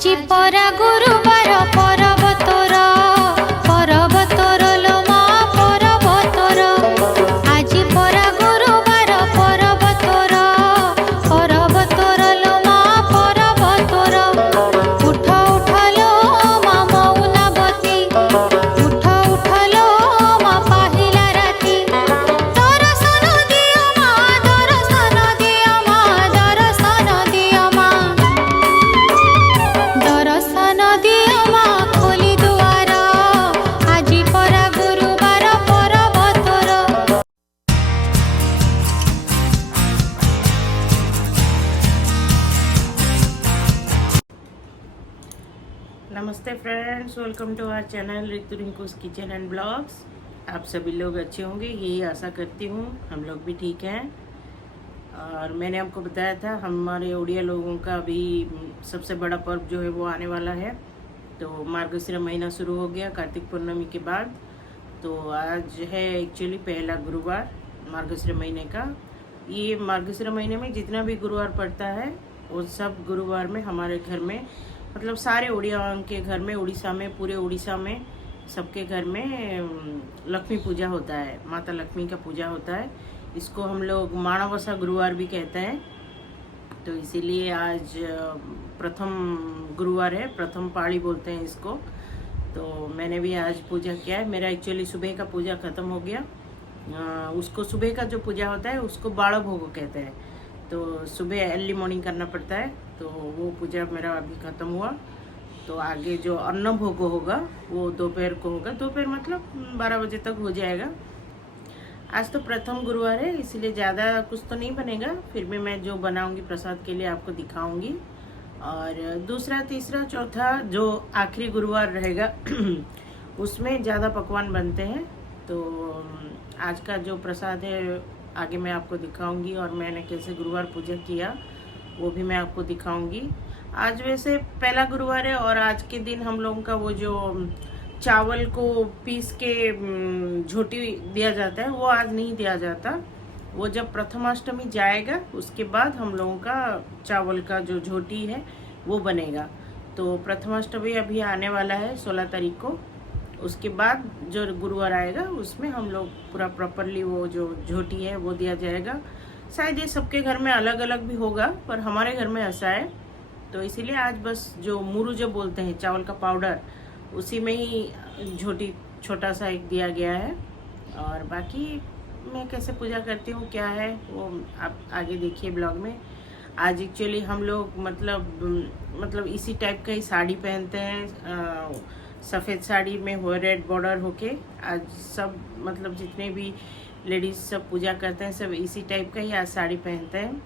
আজি পরা গুরুবার পর্বতর পর্বতর লোমা পর্বতর আজি পরা গুরুবার পর্বতর পর্বতর লোমা পর্বতর উঠ উঠলো মা মৌনাবতী উঠ উঠলো মা পাহিলা রাতি দর্শন দিও মা দর্শন দিও মা দর্শন দিও মা দর্শন দিও মা খোলি দুয়ার আজি পরা গুরুবার পর্বতর। नमस्ते friends, welcome to our channel Ritu Rinku's kitchen and blogs. आप सभी लोग अच्छे होंगे, यही आशा करती हूँ। हम लोग भी ठीक हैं। और मैंने आपको बताया था हमारे उड़िया लोगों का अभी सबसे बड़ा पर्व जो है वो आने वाला है। तो मार्गशीर महीना शुरू हो गया कार्तिक पूर्णिमा के बाद। तो आज है एक्चुअली पहला गुरुवार मार्गशीर महीने का। ये मार्गशीर महीने में जितना भी गुरुवार पड़ता है वो सब गुरुवार में हमारे घर में, मतलब सारे उड़िया के घर में, उड़ीसा में, पूरे उड़ीसा में सबके घर में लक्ष्मी पूजा होता है, माता लक्ष्मी का पूजा होता है। इसको हम लोग माणवसा गुरुवार भी कहते हैं। तो इसीलिए आज प्रथम गुरुवार है, प्रथम पाली बोलते हैं इसको। तो मैंने भी आज पूजा किया है। मेरा एक्चुअली सुबह का पूजा ख़त्म हो गया। उसको सुबह का जो पूजा होता है उसको बाड़ा भोग कहते हैं। तो सुबह अर्ली मॉर्निंग करना पड़ता है। तो वो पूजा मेरा अभी ख़त्म हुआ। तो आगे जो अन्न भोग होगा वो दोपहर को होगा। दोपहर मतलब 12 बजे तक हो जाएगा। आज तो प्रथम गुरुवार है, इसलिए ज़्यादा कुछ तो नहीं बनेगा। फिर भी मैं जो बनाऊंगी प्रसाद के लिए आपको दिखाऊंगी। और दूसरा, तीसरा, चौथा जो आखिरी गुरुवार रहेगा उसमें ज़्यादा पकवान बनते हैं। तो आज का जो प्रसाद है आगे मैं आपको दिखाऊंगी। और मैंने कैसे गुरुवार पूजा किया वो भी मैं आपको दिखाऊंगी। आज वैसे पहला गुरुवार है और आज के दिन हम लोगों का वो जो चावल को पीस के झोटी दिया जाता है वो आज नहीं दिया जाता। वो जब प्रथमाष्टमी जाएगा उसके बाद हम लोगों का चावल का जो झोटी है वो बनेगा। तो प्रथमाष्टमी अभी आने वाला है 16 तारीख को। उसके बाद जो गुरुवार आएगा उसमें हम लोग पूरा प्रॉपरली वो जो झोटी है वो दिया जाएगा। शायद ये सबके घर में अलग अलग भी होगा, पर हमारे घर में ऐसा है। तो इसीलिए आज बस जो मुरु जो बोलते हैं चावल का पाउडर, उसी में ही झोटी छोटा सा एक दिया गया है। और बाकी मैं कैसे पूजा करती हूँ क्या है वो आप आगे देखिए ब्लॉग में। आज एक्चुअली हम लोग मतलब इसी टाइप का ही साड़ी पहनते हैं। सफ़ेद साड़ी में हो रेड बॉर्डर होके आज सब मतलब जितने भी लेडीज़ सब पूजा करते हैं सब इसी टाइप का ही आज साड़ी पहनते हैं।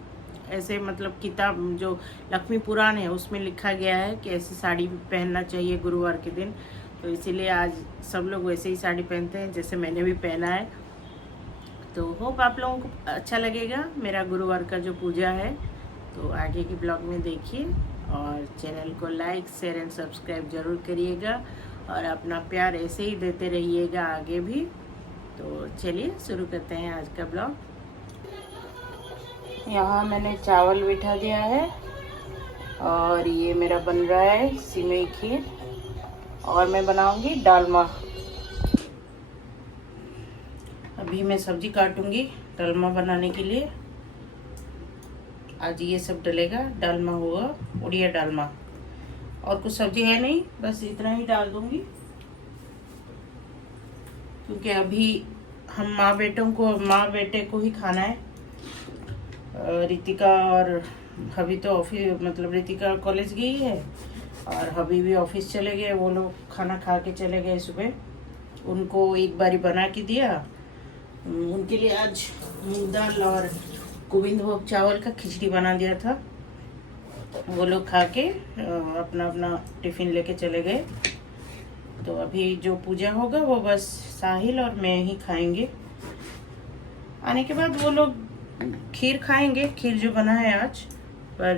ऐसे मतलब किताब जो लक्ष्मी पुराण है उसमें लिखा गया है कि ऐसी साड़ी पहनना चाहिए गुरुवार के दिन। तो इसीलिए आज सब लोग वैसे ही साड़ी पहनते हैं जैसे मैंने भी पहना है। तो होप आप लोगों को अच्छा लगेगा मेरा गुरुवार का जो पूजा है। तो आगे की ब्लॉग में देखिए और चैनल को लाइक, शेयर एंड सब्सक्राइब जरूर करिएगा और अपना प्यार ऐसे ही देते रहिएगा आगे भी। तो चलिए शुरू करते हैं आज का ब्लॉग। यहाँ मैंने चावल बिठा दिया है और ये मेरा बन रहा है सिमई खीर और मैं बनाऊंगी डालमा। अभी मैं सब्जी काटूंगी डालमा बनाने के लिए। आज ये सब डलेगा, डालमा होगा, उड़िया डालमा। और कुछ सब्जी है नहीं, बस इतना ही डाल दूंगी क्योंकि अभी हम माँ बेटे को ही खाना है। रितिका और हबी तो ऑफिस मतलब रितिका कॉलेज गई है और हबी भी ऑफिस चले गए। वो लोग खाना खा के चले गए सुबह। उनको एक बारी बना के दिया। उनके लिए आज मूंग दाल और गोविंद भोग चावल का खिचड़ी बना दिया था। वो लोग खा के अपना अपना टिफ़िन लेके चले गए। तो अभी जो पूजा होगा वो बस साहिल और मैं ही खाएंगे। आने के बाद वो लोग खीर खाएंगे, खीर जो बना है आज। पर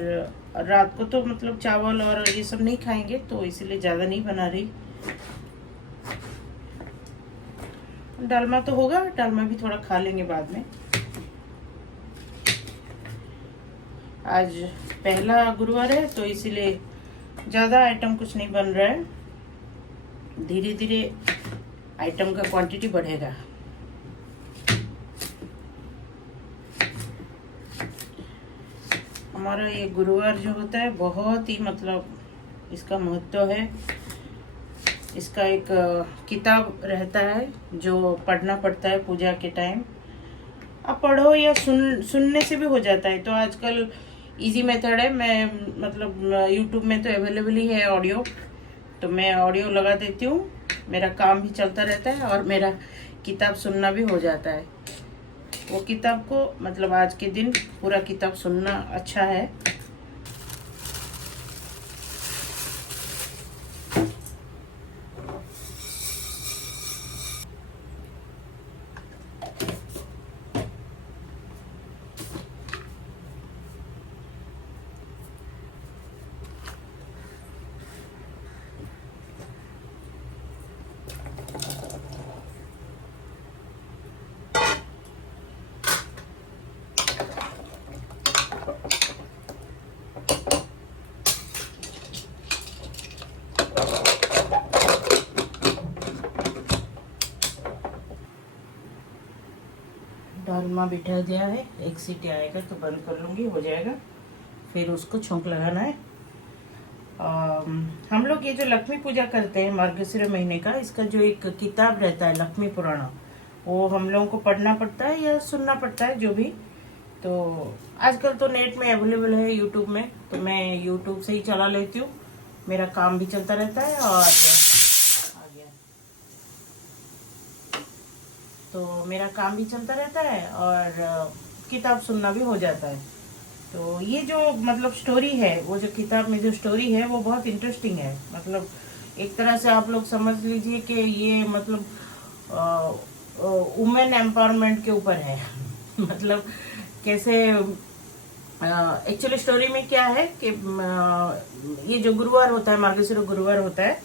रात को तो मतलब चावल और ये सब नहीं खाएंगे, तो इसलिए ज़्यादा नहीं बना रही। डालमा तो होगा, डालमा भी थोड़ा खा लेंगे बाद में। आज पहला गुरुवार है तो इसीलिए ज़्यादा आइटम कुछ नहीं बन रहा है, धीरे धीरे आइटम का क्वांटिटी बढ़ेगा। हमारा ये गुरुवार जो होता है बहुत ही मतलब इसका महत्व है। इसका एक किताब रहता है जो पढ़ना पड़ता है पूजा के टाइम। आप पढ़ो या सुनने से भी हो जाता है। तो आजकल इजी मेथड है, मैं मतलब यूट्यूब में तो अवेलेबल ही है ऑडियो, तो मैं ऑडियो लगा देती हूँ, मेरा काम भी चलता रहता है और मेरा किताब सुनना भी हो जाता है। वो किताब को मतलब आज के दिन पूरा किताब सुनना अच्छा है। डालमा बिठा दिया है, एक सीटी आएगा तो बंद कर लूँगी, हो जाएगा। फिर उसको छौंक लगाना है। हम लोग ये जो लक्ष्मी पूजा करते हैं मार्गशीर महीने का, इसका जो एक किताब रहता है लक्ष्मी पुराण, वो हम लोगों को पढ़ना पड़ता है या सुनना पड़ता है जो भी। तो आजकल तो नेट में अवेलेबल है यूट्यूब में, तो मैं यूट्यूब से ही चला लेती हूँ, मेरा काम भी चलता रहता है और तो मेरा काम भी चलता रहता है और किताब सुनना भी हो जाता है। तो ये जो मतलब स्टोरी है, वो जो किताब में जो स्टोरी है वो बहुत इंटरेस्टिंग है। मतलब एक तरह से आप लोग समझ लीजिए कि ये मतलब वुमेन एम्पावरमेंट के ऊपर है। मतलब कैसे एक्चुअली स्टोरी में क्या है कि ये जो गुरुवार होता है, मार्गशीर गुरुवार होता है,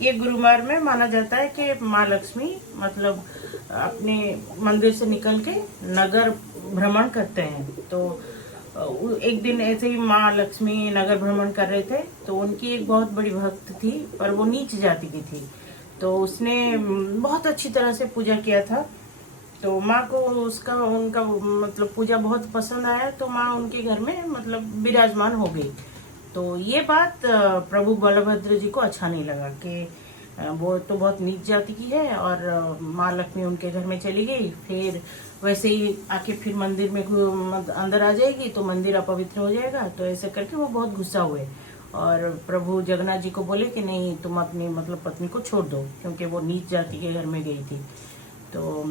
ये गुरुवार में माना जाता है कि माँ लक्ष्मी मतलब अपने मंदिर से निकल के नगर भ्रमण करते हैं। तो एक दिन ऐसे ही माँ लक्ष्मी नगर भ्रमण कर रहे थे, तो उनकी एक बहुत बड़ी भक्त थी, पर वो नीच जाति की थी। तो उसने बहुत अच्छी तरह से पूजा किया था। तो माँ को उनका मतलब पूजा बहुत पसंद आया, तो माँ उनके घर में मतलब विराजमान हो गई। तो ये बात प्रभु बलभद्र जी को अच्छा नहीं लगा कि वो तो बहुत नीच जाति की है और माँ लक्ष्मी उनके घर में चली गई, फिर वैसे ही आके फिर मंदिर में अंदर आ जाएगी तो मंदिर अपवित्र हो जाएगा। तो ऐसे करके वो बहुत गुस्सा हुए और प्रभु जगन्नाथ जी को बोले कि नहीं, तुम अपनी मतलब पत्नी को छोड़ दो, क्योंकि वो नीच जाति के घर में गई थी। तो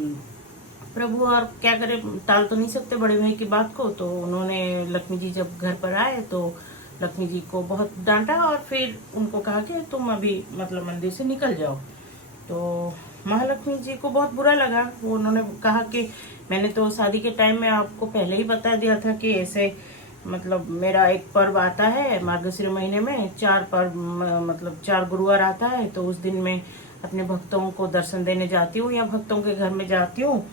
प्रभु और क्या करे, टाल तो नहीं सकते बड़े भाई की बात को। तो उन्होंने लक्ष्मी जी जब घर पर आए तो लक्ष्मी जी को बहुत डांटा और फिर उनको कहा कि तुम अभी मतलब मंदिर से निकल जाओ। तो महालक्ष्मी जी को बहुत बुरा लगा। वो उन्होंने कहा कि मैंने तो शादी के टाइम में आपको पहले ही बता दिया था कि ऐसे मतलब मेरा एक पर्व आता है मार्गशीर महीने में, 4 पर्व मतलब 4 गुरुवार आता है, तो उस दिन मैं अपने भक्तों को दर्शन देने जाती हूँ या भक्तों के घर में जाती हूँ।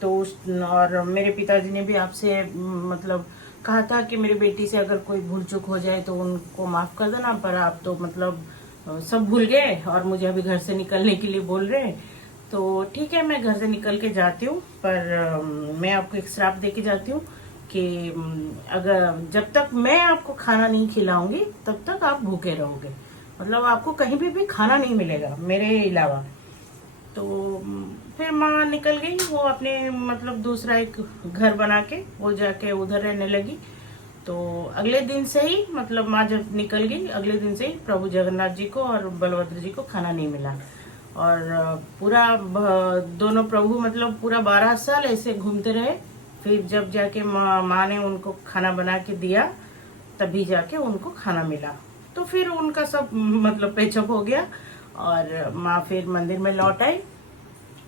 तो और मेरे पिताजी ने भी आपसे मतलब कहा था कि मेरी बेटी से अगर कोई भूल चूक हो जाए तो उनको माफ कर देना, पर आप तो मतलब सब भूल गए और मुझे अभी घर से निकलने के लिए बोल रहे हैं। तो ठीक है, मैं घर से निकल के जाती हूँ, पर मैं आपको एक श्राप दे के जाती हूँ कि अगर जब तक मैं आपको खाना नहीं खिलाऊंगी तब तक आप भूखे रहोगे, मतलब आपको कहीं भी खाना नहीं मिलेगा मेरे अलावा। तो फिर माँ निकल गई, वो अपने मतलब दूसरा एक घर बना के वो जाके उधर रहने लगी। तो अगले दिन से ही मतलब माँ जब निकल गई, अगले दिन से ही प्रभु जगन्नाथ जी को और बलभद्र जी को खाना नहीं मिला। और पूरा दोनों प्रभु मतलब पूरा 12 साल ऐसे घूमते रहे। फिर जब जाके माँ ने उनको खाना बना के दिया, तभी जाके उनको खाना मिला। तो फिर उनका सब मतलब पेचअप हो गया और माँ फिर मंदिर में लौट आई।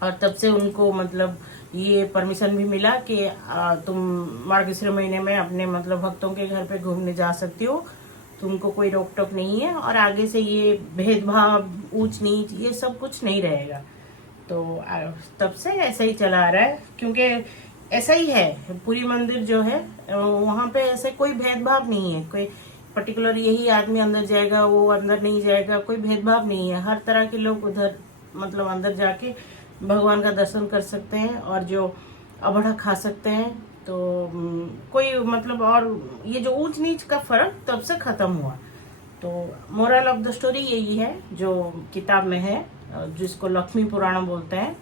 और तब से उनको मतलब ये परमिशन भी मिला कि तुम मार्गशीर महीने में अपने मतलब भक्तों के घर पे घूमने जा सकती हो, तुमको कोई रोक टोक नहीं है और आगे से ये भेदभाव ऊंच नीच ये सब कुछ नहीं रहेगा। तो तब से ऐसा ही चला आ रहा है, क्योंकि ऐसा ही है पूरी मंदिर जो है वहाँ पे ऐसे कोई भेदभाव नहीं है, कोई पर्टिकुलर यही आदमी अंदर जाएगा वो अंदर नहीं जाएगा, कोई भेदभाव नहीं है। हर तरह के लोग उधर मतलब अंदर जाके भगवान का दर्शन कर सकते हैं और जो अबड़ा खा सकते हैं। तो कोई मतलब, और ये जो ऊंच नीच का फर्क तब से खत्म हुआ। तो मोरल ऑफ द स्टोरी यही है जो किताब में है, जिसको लक्ष्मी पुराण बोलते हैं।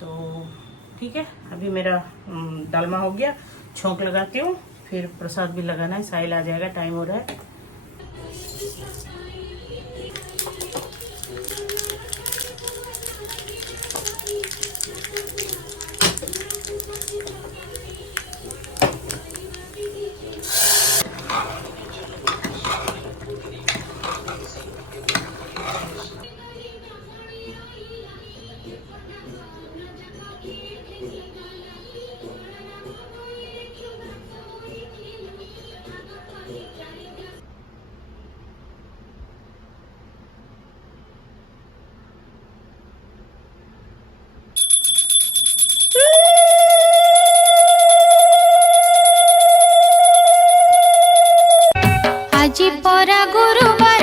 तो ठीक है, अभी मेरा डालमा हो गया, छोंक लगाती हूँ, फिर प्रसाद भी लगाना है, साहिल आ जाएगा, टाइम हो रहा है। আজি পরা গুরুবার